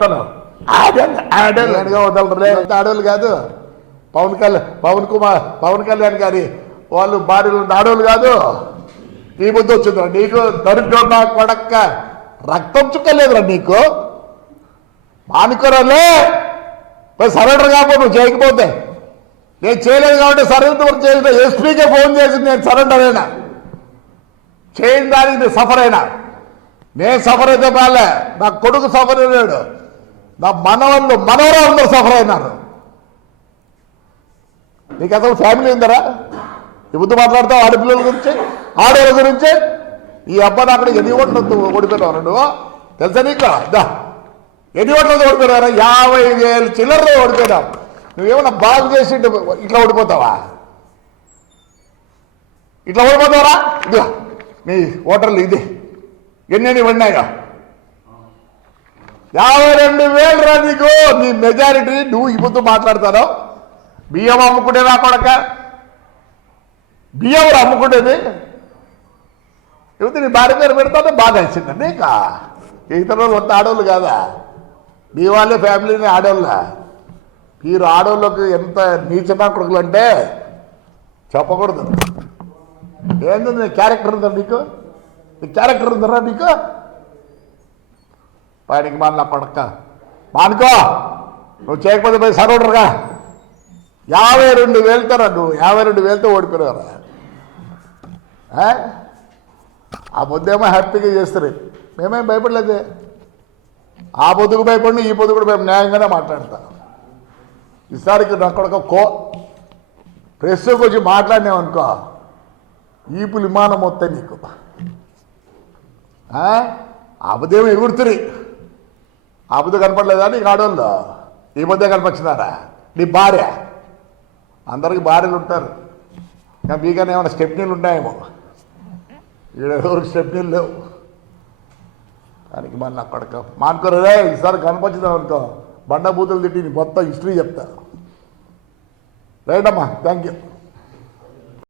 చెప్తాను. ఆడోళ్ళుగా వదలరు. ఆడోళ్ళు కాదు. పవన్ కళ్యాణ్ గారి వాళ్ళు భార్యలు ఆడోళ్ళు కాదు. నీ బుద్ధి వచ్చిందిరా నీకు? దరిద్రం నా కొడక్క, రక్తం చుక్కలేదురా నీకు. మానుకోరాలే సరెండర్ కాకపోతే నువ్వు చేయకపోతే. నేను చేయలేదు కాబట్టి సరెండర్ వరకు చేయలేదు. ఎస్పీకే ఫోన్ చేసింది నేను సరెండర్ అయినా, చేయని దానికి నేను సఫర్ అయినా. నేను సఫర్ అయితే బాలే, నా కొడుకు సఫర్ అయ్యాడు, నా మనవరాలు అందరూ సఫర్ అయినారు. నీకు అసలు ఫ్యామిలీ ఉందరా? ఈ బుద్ధి మాట్లాడతావు ఆడపిల్లల గురించి, ఆడవాళ్ళ గురించి. ఈ అబ్బాయి అక్కడ ఎన్ని ఓట్లతో ఓడిపోయినావు నువ్వు తెలుసా నీకు? ఎన్ని ఓట్లతో ఓడిపోయినారా? 50,000 చిల్లరలో ఓడిపోయినావు. నువ్వేమన్నా బాగు చేసి ఇట్లా ఓడిపోతావా? ఇట్లా ఓడిపోతావరా? ఇదిగో నీ ఓటర్లు ఇది ఎన్ని పడినాయో 52,000 రా నీకు. నీ మెజారిటీ. నువ్వు ఈ ముందు మాట్లాడతావు. బియ్యం అమ్ముకుంటే నా కొడక, బియ్యం అమ్ముకుంటేది ఇవన్నీ నీ భార్య పేరు పెడతానే బాగా ఇచ్చింది నీకా. ఇతరులు వంట ఆడవాళ్ళు కాదా? మీ వాళ్ళే ఫ్యామిలీని ఆడవాళ్ళ. మీరు ఆడవాళ్ళకి ఎంత నీచనా కొడుకులు అంటే చెప్పకూడదు. ఏంది నీ క్యారెక్టర్ ఉందా నీకు? నీ క్యారెక్టర్ ఉందరా నీకు? పైనకి మాన పడక మానుకో. నువ్వు చేయకపోతే పోయి సరౌండర్గా 52,000తో నువ్వు 52,000తో ఓడిపోయారా? ఆ పొద్దేమో హ్యాపీగా చేస్తారు. మేమేం భయపడలేదే. ఆ పొద్దుకు భయపడి ఈ పొద్దు కూడా మేము న్యాయంగానే మాట్లాడతా. ఈసారికి నా కొడుకు ప్రెస్కి వచ్చి మాట్లాడినామనుకో ఈపులు విమానం వస్తాయి నీకు. ఆపదేమో ఎగురుతుంది. ఆపద కనపడలేదా నీకు? ఆడవాళ్ళు ఈ మధ్య కనిపించినారా? నీ భార్య, అందరికి భార్యలు ఉంటారు. ఇంకా మీకన్నా ఏమైనా స్టెప్నీలు ఉంటాయేమో. ఎవరికి స్టెప్నీలు లేవు. దానికి మన నా కొడక మానుకోరే. ఈసారి కనిపించుదాం అనుకో బండ బూతులు తిట్టి మొత్తం హిస్టరీ చెప్తా. రైట్ అమ్మా, థ్యాంక్ యూ.